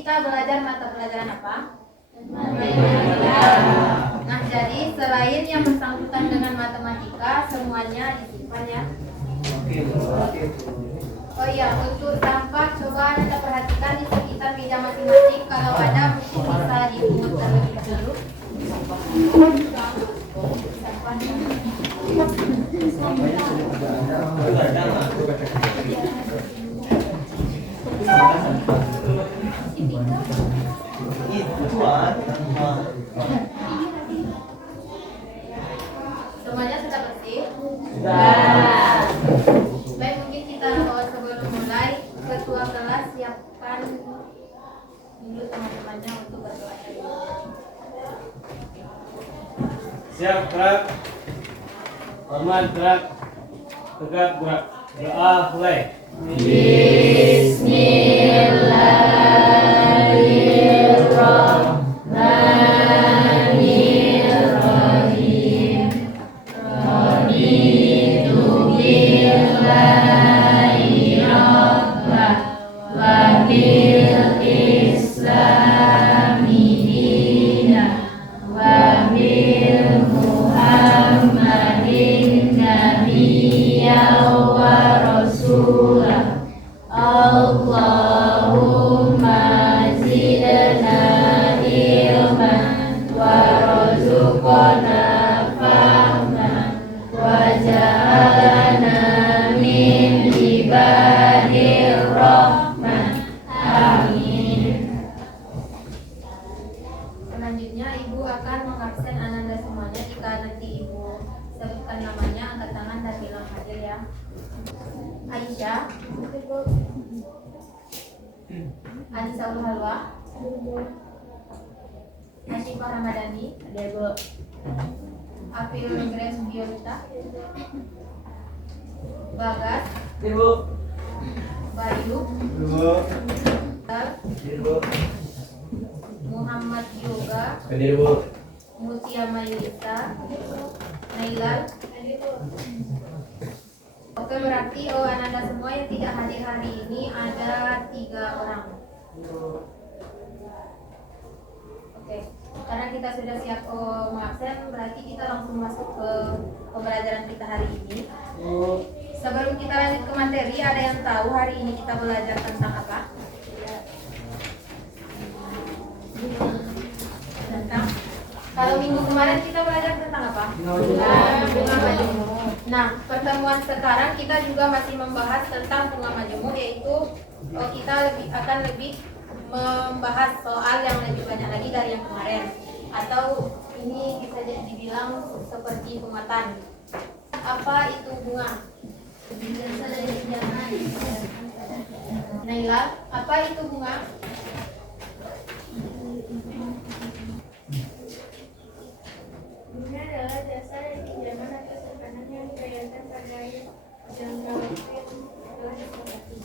kita belajar mata pelajaran apa? Nah, jadi selain yang bersangkutan dengan matematika, semuanya disimpan ya. Oh iya, untuk sampah coba Anda perhatikan di sekitar meja masing-masing. Kalau ada mungkin bisa dipungut terlebih dahulu. Semuanya sudah bersih? Sudah. Baik, mungkin kita sebelum mulai, ketua kelas siapkan dulu teman-temannya untuk berdoa. Siap, gerak. Hormat, gerak. Tegap, gerak. Doa, mulai. Bismillahirrahmanirrahim. Raditu billahi rabbah wa bil islami dinan wa bil muhammadin nabiyyan wa rasulah. Allahumma zidna ilman warzuqna fahman waj'alna min ibadir rahman. Amin. Selanjutnya Ibu akan mengabsen Ananda semuanya. Jika nanti Ibu sebutkan namanya, angkat tangan dan bilang hadir ya. Aisyah, Anissa Halwa, Ashifah Ramadhani, Apil Grace Bionita, Bagas, Bayu, Muhammad Yoga, Mutia Mayulita, Nailal. Oke, berarti Ananda semua yang tidak hadir hari ini ada 3 orang. Oke, karena kita sudah siap mengabsen, berarti kita langsung masuk ke pembelajaran kita hari ini. Sebelum kita lanjut ke materi, ada yang tahu hari ini kita belajar tentang apa? Tentang, kalau minggu kemarin kita belajar tentang apa? Bunga majemuk. Nah, pertemuan sekarang kita juga masih membahas tentang bunga majemuk, yaitu kita akan lebih membahas soal yang lebih banyak lagi dari yang kemarin, atau ini bisa dibilang seperti penguatan. Apa itu bunga? Naila, apa itu bunga? Bunga adalah jasa dari pinjaman atau simpanan yang dibayarkan pada jangka waktu yang telah disepakati.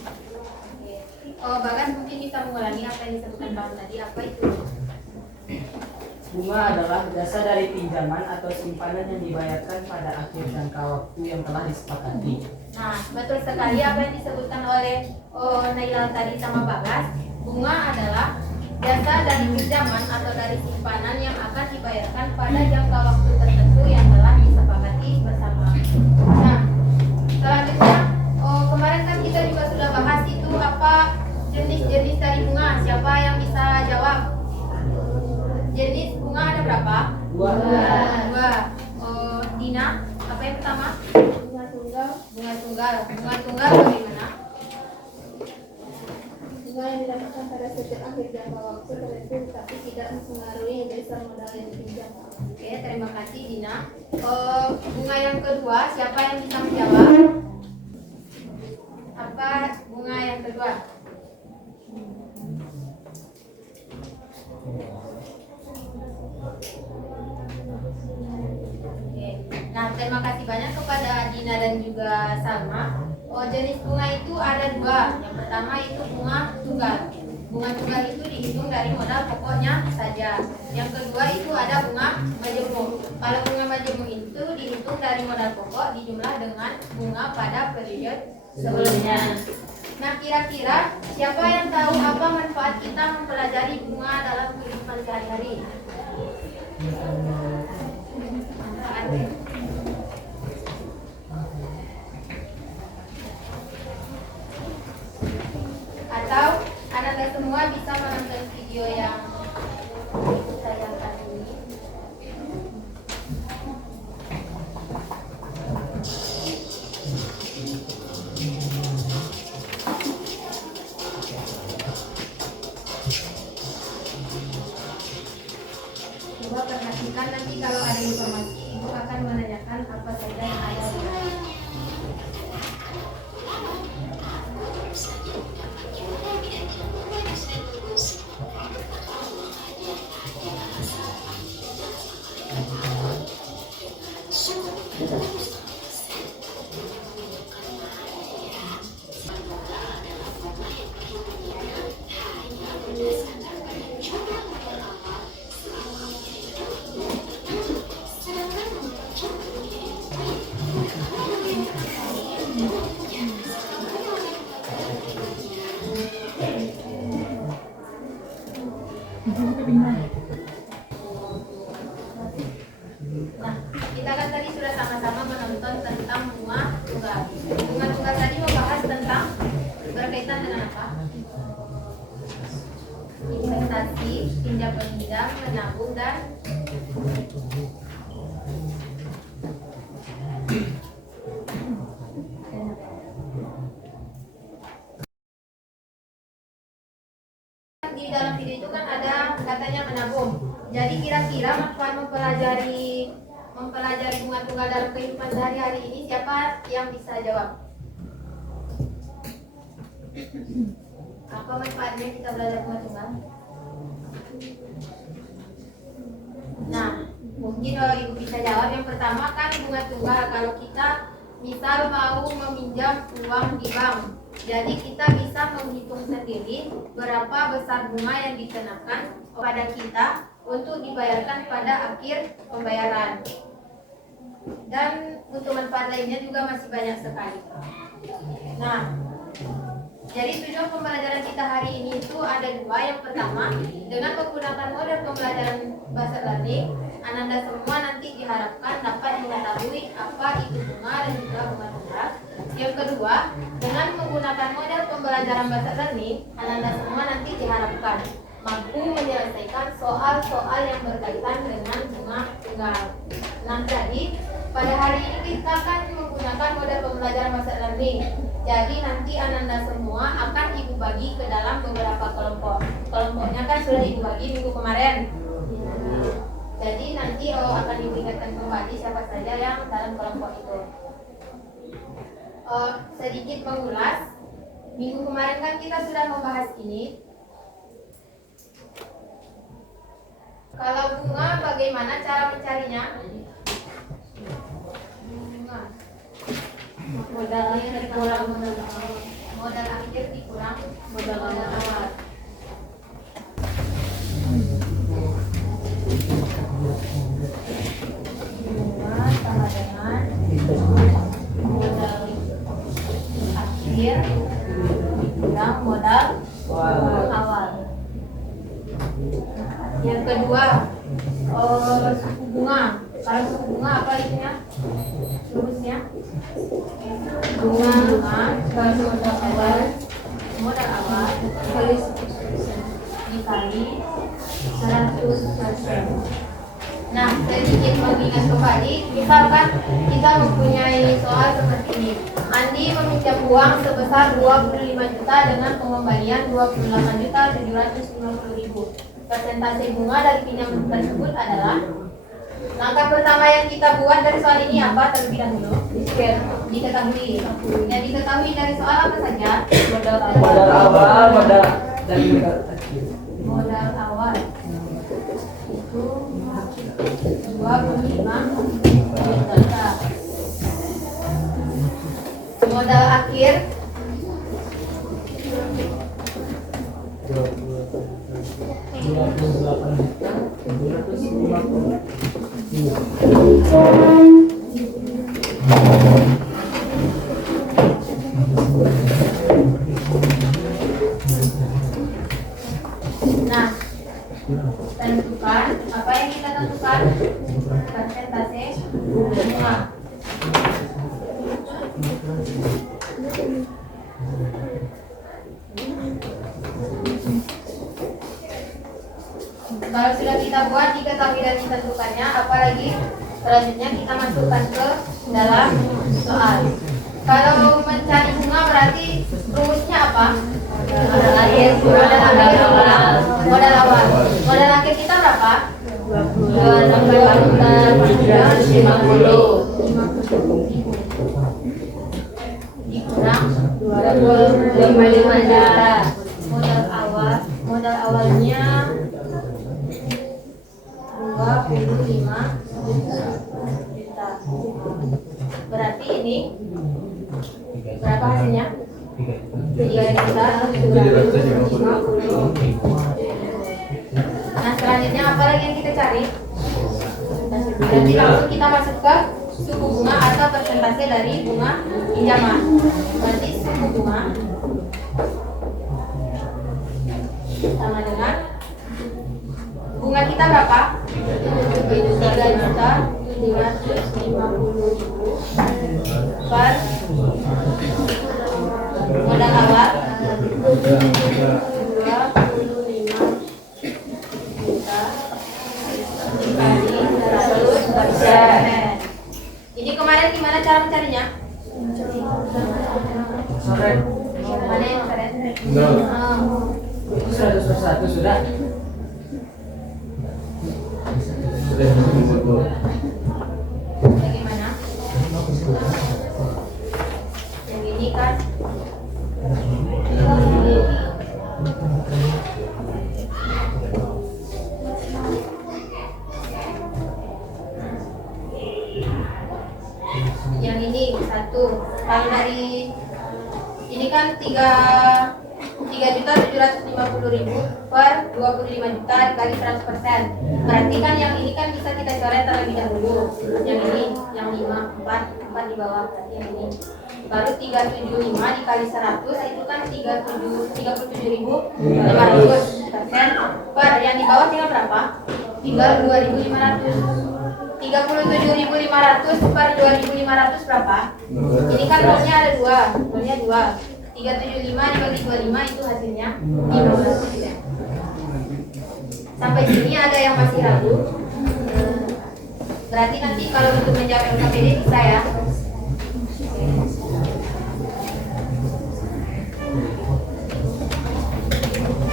Bagas mungkin bisa mengulangi apa yang disebutkan Bang tadi. Apa itu? Bunga adalah jasa dari pinjaman atau simpanan yang dibayarkan pada akhir jangka waktu yang telah disepakati. Nah, betul sekali apa yang disebutkan oleh Nailal tadi sama Bagas. Bunga adalah jasa dari pinjaman atau dari simpanan yang akan dibayarkan pada jangka waktu tertentu yang telah disepakati bersama. Nah, selanjutnya, kemarin kan kita juga sudah bahas itu apa jenis-jenis dari bunga. Siapa yang bisa jawab? Jenis bunga ada berapa? Dua. Dina, apa yang pertama? Bunga tunggal. Bunga tunggal. Bunga tunggal bagaimana? Bunga yang didapatkan pada setiap akhir jangka waktu tertentu tapi tidak mempengaruhi dasar modal yang dipinjam. Oke, terima kasih Dina. Bunga yang kedua, siapa yang bisa menjawab? Apa bunga yang kedua? Oke. Nah, terima kasih banyak kepada Dina dan juga Salma. Jenis bunga itu ada 2. Yang pertama itu bunga tunggal. Bunga tunggal itu dihitung dari modal pokoknya saja. Yang kedua itu ada bunga majemuk. Kalau bunga majemuk itu dihitung dari modal pokok dijumlah dengan bunga pada periode sebelumnya. Nah, kira-kira siapa yang tahu apa manfaat kita kita mempelajari bunga dalam kehidupan sehari-hari. Atau Anda semua bisa menonton video yang ditayangkan ini. Coba perhatikan nanti kalau ada informasi, Ibu akan menanyakan apa saja yang ada di dalam. Nah, kita kan tadi sudah sama-sama menonton tentang bunga tunggal. Bunga tunggal tadi membahas tentang berkaitan dengan apa? Investasi, pinjam meminjam, menabung dan di dalam video itu kan ada katanya menabung. Jadi kira-kira manfaat mempelajari bunga tunggal dalam kehidupan sehari-hari ini siapa yang bisa jawab? Apa manfaatnya kita belajar bunga tunggal? Nah, mungkin kalau Ibu bisa jawab, yang pertama kan bunga tunggal kalau kita misal mau meminjam uang di bank. Jadi kita bisa menghitung sendiri berapa besar bunga yang dikenakan kepada kita untuk dibayarkan pada akhir pembayaran. Dan untuk manfaat lainnya juga masih banyak sekali. Nah, jadi tujuan pembelajaran kita hari ini itu ada dua. Yang pertama, dengan menggunakan model pembelajaran bahasa learning, Ananda semua nanti diharapkan dapat mengetahui apa itu bunga dan juga bunga tunggal. Yang kedua, dengan menggunakan model pembelajaran bahasa learning, Ananda semua nanti diharapkan mampu menyelesaikan soal-soal yang berkaitan dengan bunga tunggal. Nah, jadi pada hari ini kita akan menggunakan model pembelajaran bahasa learning. Jadi nanti Ananda semua akan Ibu bagi ke dalam beberapa kelompok. Kelompoknya kan sudah Ibu bagi minggu kemarin. Jadi nanti akan Ibu ingatkan kembali siapa saja yang dalam kelompok itu. Sedikit mengulas, minggu kemarin kan kita sudah membahas ini. Kalau bunga, bagaimana cara mencarinya? Bunga. Modalnya dikurang modal akhir dikurang modal awal. Bunga sama dengan modal akhir dikurang modal awal. Yang kedua, suku bunga. Kalau suku bunga apa itunya? Rumusnya? Bunga modal awal kali 10% dikali 100%. Nah, sedikit mengingat kembali, misalkan kita mempunyai soal seperti ini. Andi meminjam uang sebesar 25 juta dengan pengembalian 28.750.000. Persentase bunga dari pinjaman tersebut adalah. Langkah pertama yang kita buat dari soal ini apa terlebih dahulu? Diketahui. Yang diketahui dari soal apa saja? Modal awal, modal dan modal akhir. Modal awal itu 25 juta. Modal akhir 28.250. Nah, tentukan apa yang kita tentukan? Persentase bunga. Kalau sudah kita buat diketahui dan ditentukannya, apalagi selanjutnya kita masukkan ke dalam soal. Kalau mencari bunga berarti rumusnya apa? Modal akhir, modal awal. Modal akhir kita berapa? 250 Dikurang 25 juta. Modal awalnya 25 juta. Berarti ini berapa hasilnya? 3.750. Nah, selanjutnya apa lagi yang kita cari? Berarti langsung kita masuk ke suku bunga atau persentase dari bunga pinjaman. Berarti suku bunga sama dengan bunga kita berapa? 3.750.000 per modal awal 25 juta dikali 100%. Ini kemarin gimana cara mencarinya? Coret. Mana yang keren? Itu 100% sudah. Bagaimana? Yang ini kan yang ini satu. Kalau dari ini kan 3.750.000 per 25 juta dikali 100%. Berarti kan yang ini kan bisa kita coret terlebih dahulu. Yang ini, yang 4 di bawah, berarti yang ini. Baru 375 dikali 100 itu kan 37.500 per yang di bawah tinggal berapa? Tinggal 2.500. 37.500 per 2.500 berapa? Ini kan nolnya ada dua, nolnya 2. 375 dibagi 25 itu hasilnya 15%. Sampai sini ada yang masih ragu? Berarti nanti kalau untuk menjawab LKPD bisa ya.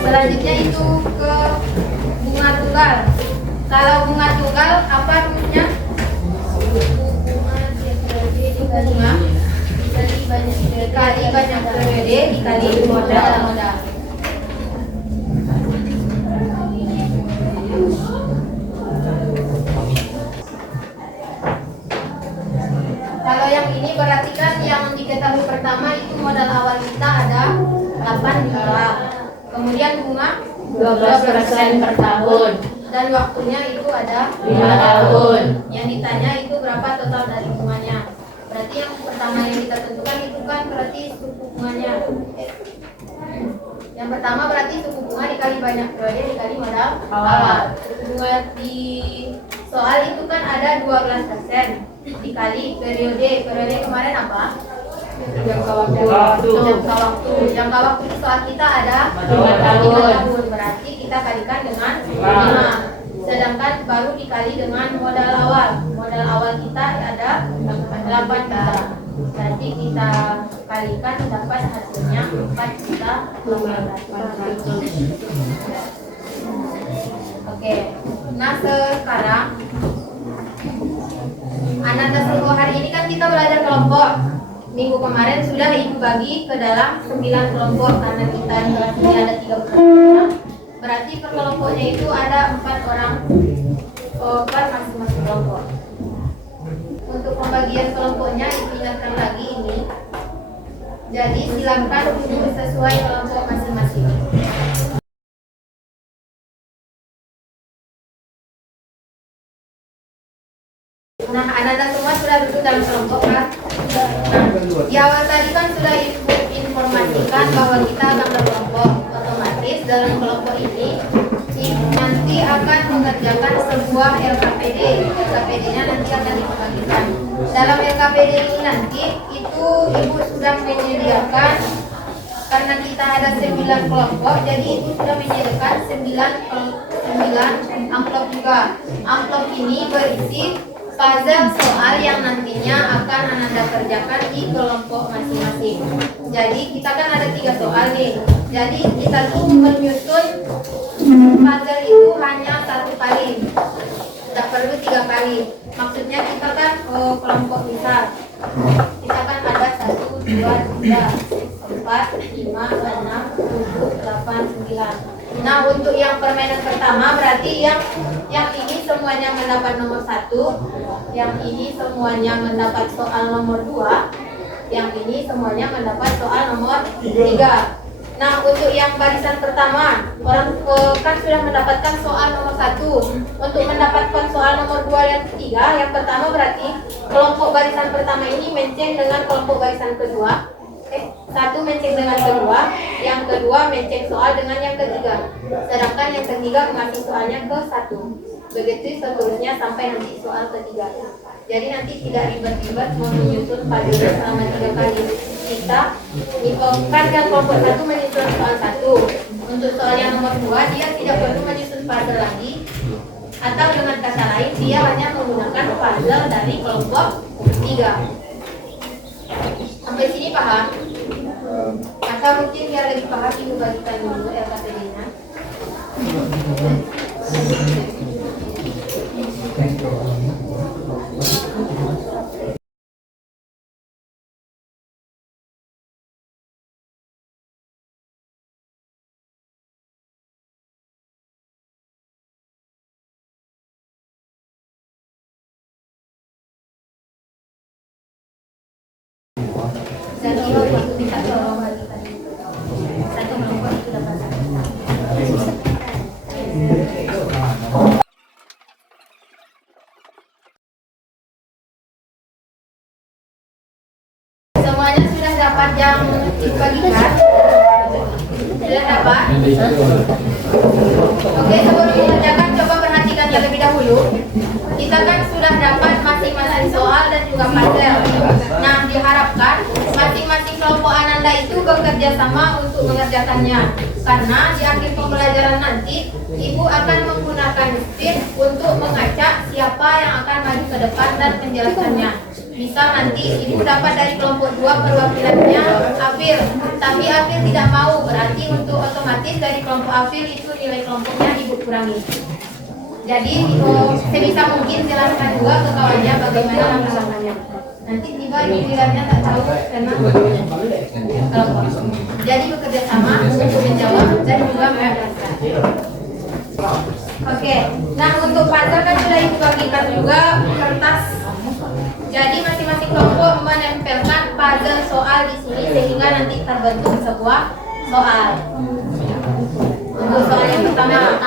Selanjutnya itu ke bunga tunggal. Kalau bunga tunggal apa rumusnya? Dikali banyak periode dikali modal. Kalau yang ini berarti kan yang diketahui pertama itu modal awal kita ada 8 juta. Kemudian bunga 12% per tahun. dan waktunya itu ada 5 tahun. Yang ditanya itu berapa total dari bunganya. Berarti yang pertama yang kita tentukan itu kan berarti suku bunganya. Yang pertama berarti suku bunga dikali banyak periode dikali modal awal. Bunga di soal itu kan ada 12% dikali periode. Periode kemarin apa? Jangka waktu. Jangka waktu di soal kita ada 5 tahun. Berarti kita kalikan dengan 5. Sedangkan baru dikali dengan modal awal. Modal awal kita ada 8 juta. Berarti kita kalikan dapat hasilnya 4 juta 400. Oke. Nah sekarang anak dasar hari ini kan kita belajar kelompok. Minggu kemarin sudah ibu bagi ke dalam 9 kelompok karena kita di kelas ini ada 30 orang. Berarti per kelompoknya itu ada 4 orang per masing-masing kelompok. Untuk pembagian kelompoknya ibu ingatkan lagi ini. Jadi silakan duduk sesuai kelompok masing-masing. Nah, anak-anak semua sudah duduk dalam kelompok kan? Nah, di awal tadi kan sudah ibu informasikan bahwa kita akan berkelompok. Otomatis dalam kelompok kelompok ini nanti akan mengerjakan sebuah LKPD. LKPD-nya nanti akan dibagikan. Dalam LKPD ini nanti itu ibu sudah menyediakan, karena kita ada 9 kelompok, jadi ibu sudah menyediakan 9 amplop juga. Amplop ini berisi puzzle soal yang nantinya akan Ananda kerjakan di kelompok masing-masing. Jadi kita kan ada 3 soal nih. Jadi kita tuh menyusun puzzle itu hanya 1 kali, tidak perlu 3 kali. Maksudnya kita kan kelompok misal, kita kan ada 1, 2, 3, 4, 5, 6, 7, 8, 9. Nah, untuk yang permainan pertama berarti yang ini semuanya mendapat nomor 1, yang ini semuanya mendapat soal nomor 2, yang ini semuanya mendapat soal nomor 3. Nah, untuk yang barisan pertama, orang kan sudah mendapatkan soal nomor 1. Untuk mendapatkan soal nomor 2 dan 3, yang pertama berarti kelompok barisan pertama ini menceng dengan kelompok barisan kedua. Satu menceng dengan kedua, yang kedua menceng soal dengan yang ketiga, sedangkan yang ketiga mengasih soalnya ke 1. Begitu seterusnya sampai nanti soal ketiga. Jadi nanti tidak ribet-ribet mau menyusun puzzle selama 3 kali. Kita kan yang kelompok 1 menyusun soal 1. Untuk soal yang nomor 2 dia tidak perlu menyusun puzzle lagi, atau dengan kata lain dia hanya menggunakan puzzle dari kelompok 3. Sampai sini paham? Atau mungkin biar lebih paham ibu bagikan dulu LKPD-nya. Dan kalau waktu kita tolong bagikan satu kelompok itu dapat. Semuanya sudah dapat yang dibagikan? Sudah dapat? Oke, sebelum dikerjakan coba perhatikan terlebih dahulu. Kita kan sudah dapat masing-masing soal dan juga puzzle. Nah, diharapkan masing-masing kelompok Ananda itu bekerja sama untuk mengerjakannya. Karena di akhir pembelajaran nanti, ibu akan menggunakan speed untuk mengacak siapa yang akan maju ke depan dan menjelaskannya. Bisa nanti ibu dapat dari kelompok 2 perwakilannya Afil, tapi Afil tidak mau, berarti untuk otomatis dari kelompok Afil itu nilai kelompoknya ibu kurangi. Jadi sebisa mungkin jelaskan juga ke kawannya bagaimana langkah-langkahnya. Nanti tiba gilirannya tak tahu karena kelompok. Jadi bekerja sama untuk menjawab dan juga menjelaskan. Oke, nah untuk puzzle kan sudah ibu bagikan juga kertas. Jadi masing-masing kelompok menempelkan puzzle soal di sini sehingga nanti terbentuk sebuah soal. Untuk soal yang pertama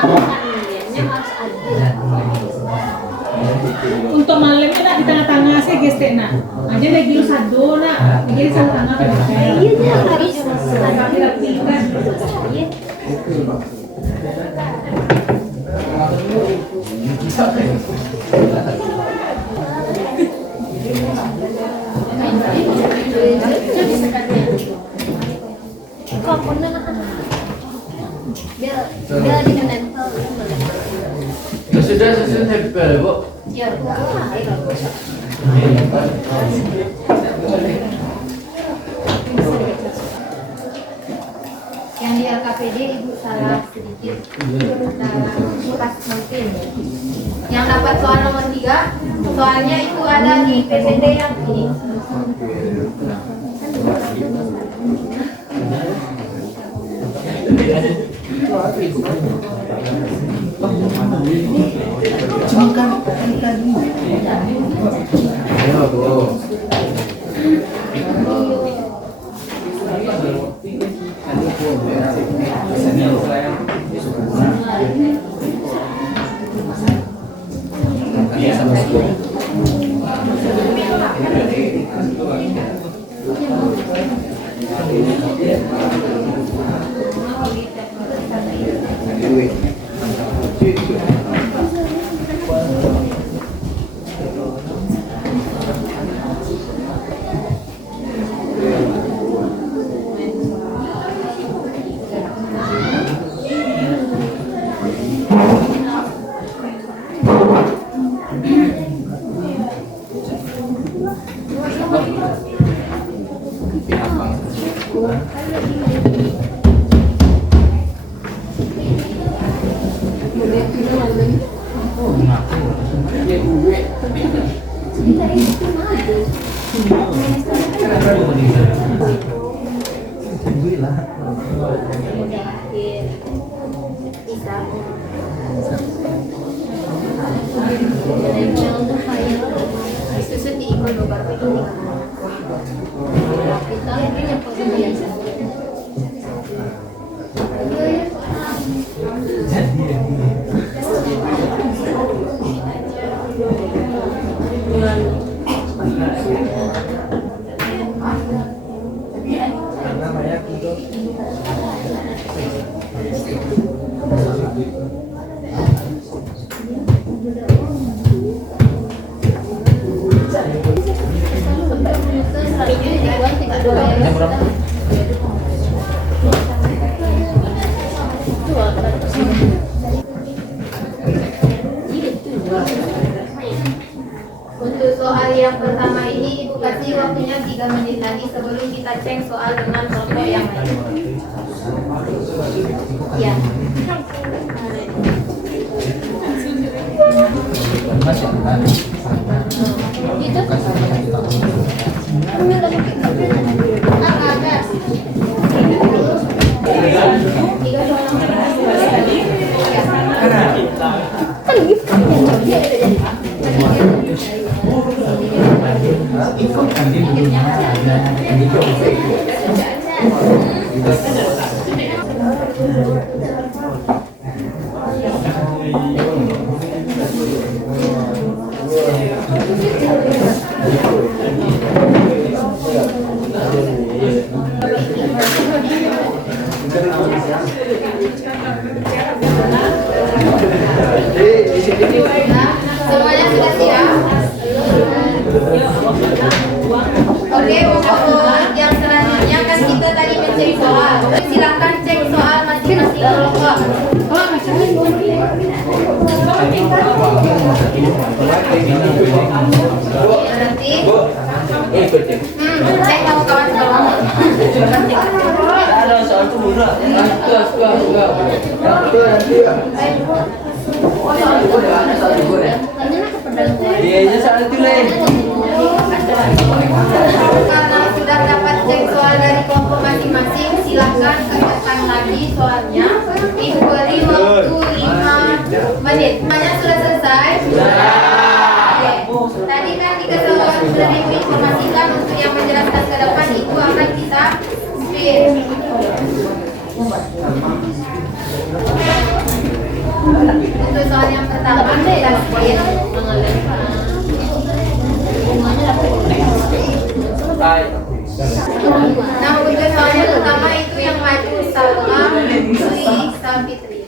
untuk malamnya nak di tengah-tengah saya gestek nak. Aja lagi lu sado nak. Jadi satu tengah ke depan. Iya harus rapi-rapikan. Biar menempel. Sudah tempel, Bu. Ya, yang di LKPD ibu salah sedikit pas mungkin. Yang dapat soal nomor 3, soalnya itu ada di PPT yang ini. Susun diikut baru itu. Untuk soal yang pertama ini Ibu kasih waktunya 3 menit lagi sebelum kita cek soal dengan kelompok yang lain. Ya. Semuanya sudah siap? Oke, untuk yang selanjutnya kan kita tadi mencari soal. Silakan cek soal masing-masing kelompok. Berarti cek kawan-kawan kelompok. Ada soal itu murah. Iya, soal itu lain. Karena sudah dapat cek soal dari kelompok masing-masing, silahkan kerjakan lagi soalnya. Ibu beri waktu 5 menit. Semuanya sudah selesai? Oke. Tadi kan sudah diinformasikan untuk yang menjelaskan ke depan itu akan kita spin. Untuk soal yang pertama kita spin. Nah, untuk soal yang pertama itu yang maju Salma, Dwi, Sabitri.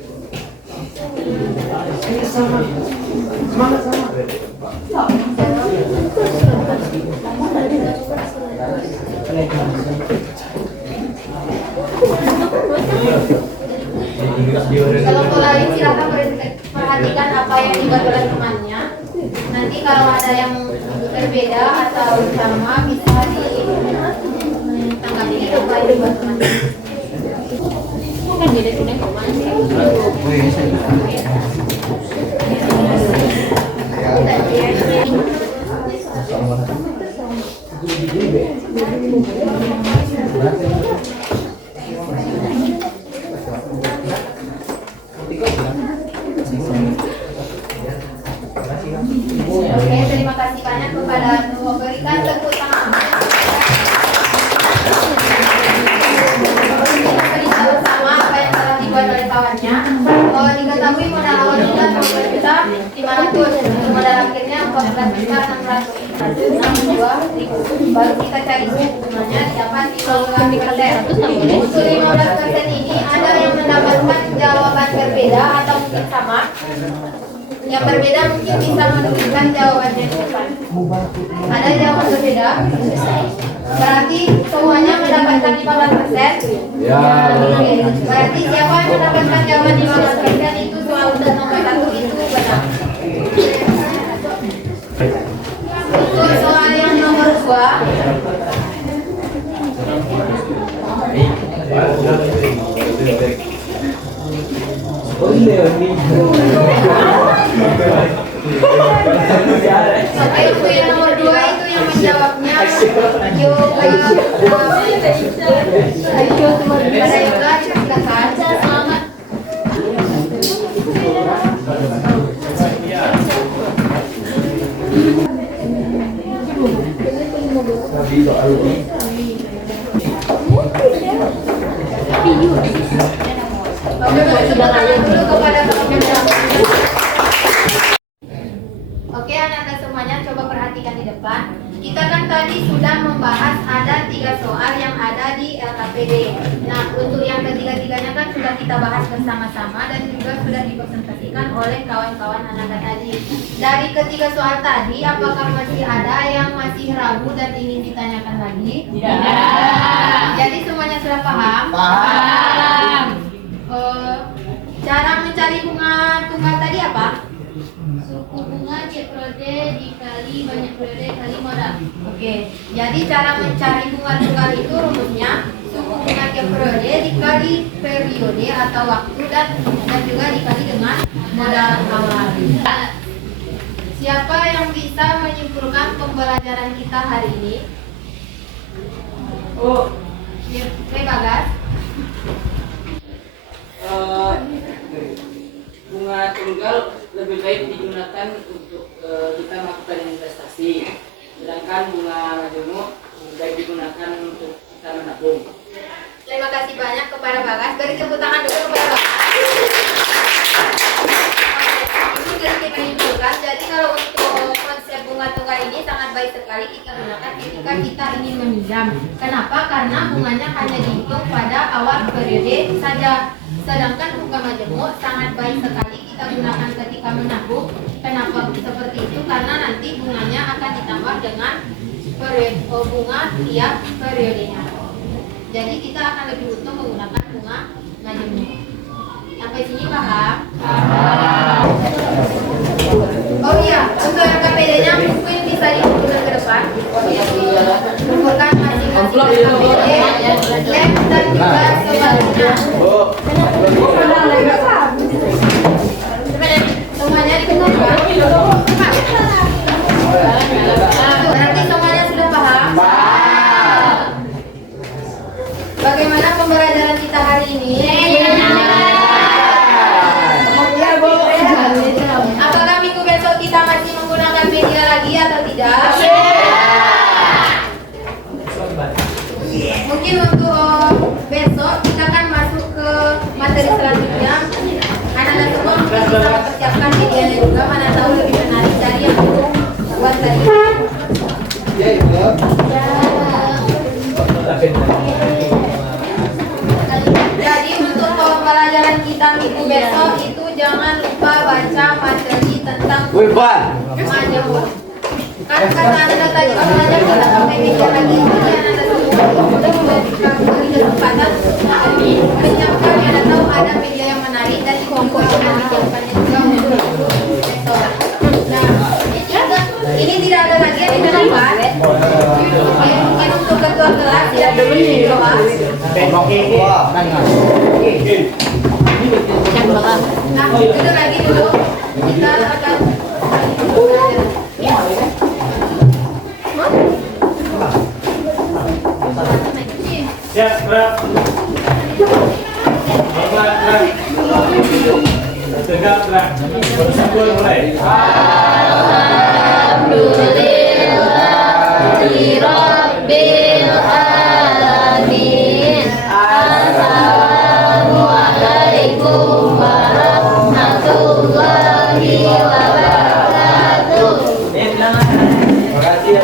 Kalau lain silakan perhatikan apa yang dibuat oleh temannya. Nanti kalau ada yang berbeda atau sama bisa ditanggapi apa yang dibuat temannya. Kan beda dengan temannya. Oke, terima kasih banyak kepada Nuh. Berikan tepuk tangan. Kita bersama apa yang telah dibuat oleh kawannya. Diketahui modal awal kita 12 juta 500, modal akhirnya 14 juta 600. Baru kita cari bunganya dapat 15%. Untuk 15% ini ada yang mendapatkan jawaban berbeda atau mungkin sama. Yang berbeda mungkin bisa menuliskan jawabannya di depan. Ada jawaban berbeda? Berarti semuanya mendapatkan 15%? Ya. Berarti siapa yang mendapatkan jawaban 15% itu soal nomor 1 itu benar. Untuk soal yang nomor 2, Oke, untuk yang nomor 2 itu yang menjawabnya yoga. Pada yoga silakan. Selamat. Oke, tepuk tangan dulu kepada pemenang. Oke, anak-anak semuanya coba perhatikan di depan. Kita kan tadi sudah membahas ada 3 soal yang ada di LKPD. Nah, untuk yang ketiga-tiganya kan sudah kita bahas bersama-sama dan juga sudah dipresentasikan oleh kawan-kawan anak-anak tadi. Dari ketiga soal tadi, apakah masih ada yang masih ragu dan ingin ditanyakan lagi? Tidak. Jadi semuanya sudah paham? Paham. Cara mencari bunga tunggal tadi apa? Suku bunga C periode dikali banyak periode kali modal. Oke, jadi cara mencari bunga tunggal itu rumusnya suku bunga tiap periode dikali periode atau waktu dan juga dikali dengan modal awal. Siapa yang bisa menyimpulkan pembelajaran kita hari ini? Oh, Oke, Bagas. bunga tunggal lebih baik digunakan untuk kita melakukan investasi, sedangkan bunga majemuk lebih baik digunakan untuk kita menabung. Terima kasih banyak kepada Bagas. Beri tepuk tangan dulu kepada Bagas. Ini sudah kita menyimpulkan. Jadi kalau untuk konsep bunga tunggal ini sangat baik sekali kita gunakan ketika kita ingin meminjam. Kenapa? Karena bunganya hanya dihitung pada awal periode saja. Sedangkan bunga majemuk sangat baik sekali kita gunakan ketika menabung. Kenapa seperti itu? Karena nanti bunganya akan ditambah dengan bunga tiap periodenya. Jadi kita akan lebih untung menggunakan bunga majemuk. Sampai sini paham? Oh iya, untuk LKPD-nya mungkin bisa dibukukan ke depan. Bukukan masing-masing LKPD, lab dan juga sebaliknya. Semuanya dikumpulkan. Berarti semuanya sudah paham? Bagaimana pembelajaran kita hari ini? Apakah minggu besok kita masih menggunakan media lagi atau tidak? Mungkin untuk besok kita akan masuk ke materi selanjutnya. Anak-anak semua mungkin bisa mempersiapkan medianya juga, mana tahu lebih menarik dari yang buat tadi. Jadi untuk pembelajaran kita minggu besok itu jangan lupa baca materi tentang majemuk. Kan kata anda tadi belajar kita pakai media lagi, jadi anda semua beri kesempatan menyiapkan anda tahu ada media yang menarik dan dikumpul akan disiapkannya juga untuk besok. Nah, ini tidak ada lagi yang dikenalkan. Mungkin untuk ketua kelas tidak boleh doa. Nah, itu lagi dulu. Kita akan siap, gerak. Gerak. Tegak, gerak. Bersambung mulai. Alhamdulillahirabbil alamin. Assalamualaikum warahmatullahi wabarakatuh. Terima kasih ya.